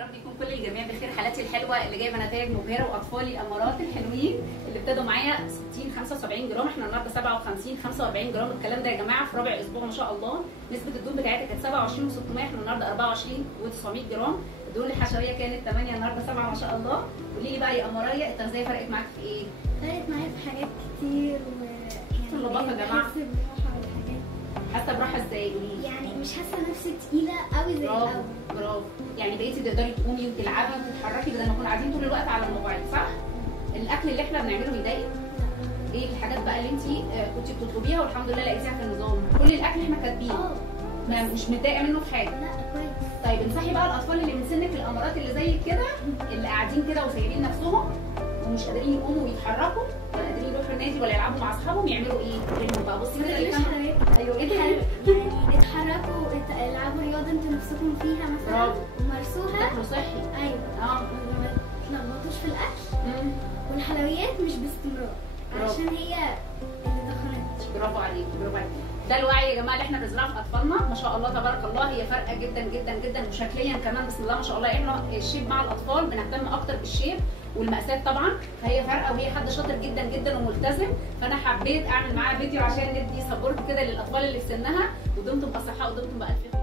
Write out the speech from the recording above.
يا رب يكون كل الجميع بخير. حالاتي الحلوه اللي جايبه نتائج مبهره، واطفالي الامارات الحلوين اللي ابتدوا معايا 60 75 جرام، احنا النهارده 57 45 جرام. الكلام ده يا جماعه في رابع اسبوع ما شاء الله. نسبه الدهون بتاعتها كانت 27 و600، احنا النهارده 24 و900 جرام. الدهون الحشويه كانت 8، النهارده 7 ما شاء الله. قولي لي بقى يا اماريه، التغذيه فرقت معاك في ايه؟ فرقت معايا في حاجات كتير شفتوا اللباقه يا جماعه؟ حاسه براحه ازاي؟ قولي لي. يعني مش حاسه نفسي تقيله قوي زي الاول. برافو، يعني بقيتي تقدري تقومي وتلعبي وتتحركي بدل ما نكون قاعدين طول الوقت على الموبايل، صح؟ الاكل اللي احنا بنعمله بيضايقك؟ ايه الحاجات بقى اللي انت كنتي بتطلبيها والحمد لله لقيتيها في النظام؟ كل الاكل احنا كاتبينه. مش متضايقه منه في حاجه؟ لا كويس. طيب انصحي بقى الاطفال اللي من سنك الامارات اللي زي كده، اللي قاعدين كده وسايبين نفسهم ومش قادرين يقوموا ويتحركوا ولا قادرين يروحوا النادي ولا يلعبوا مع اصحابهم، يعملوا ايه؟ قولوا بقى. بصي كده اللي ايوه يعني اتحركوا، العبوا رياضه انتوا نفسكم فيها مثلا ومارسوها. تاكلوا صحي. ايوه ما تلخبطوش في الاكل. والحلويات مش باستمرار عشان هي اللي دخلت. برافو عليكي، برافو عليكي. ده الوعي يا جماعه اللي احنا بنزرعه في اطفالنا، ما شاء الله تبارك الله. هي فارقه جدا جدا جدا، وشكليا كمان بسم الله ما شاء الله. احنا الشيب مع الاطفال بنهتم اكتر بالشيب والمقاسات طبعا، فهي فارقه وهي حد شاطر جدا جدا وملتزم. فانا حبيت اعمل معاها فيديو عشان ندي سبورت كده للاطفال اللي في سنها، ودمتم باصحاء ودمتم بالف خير.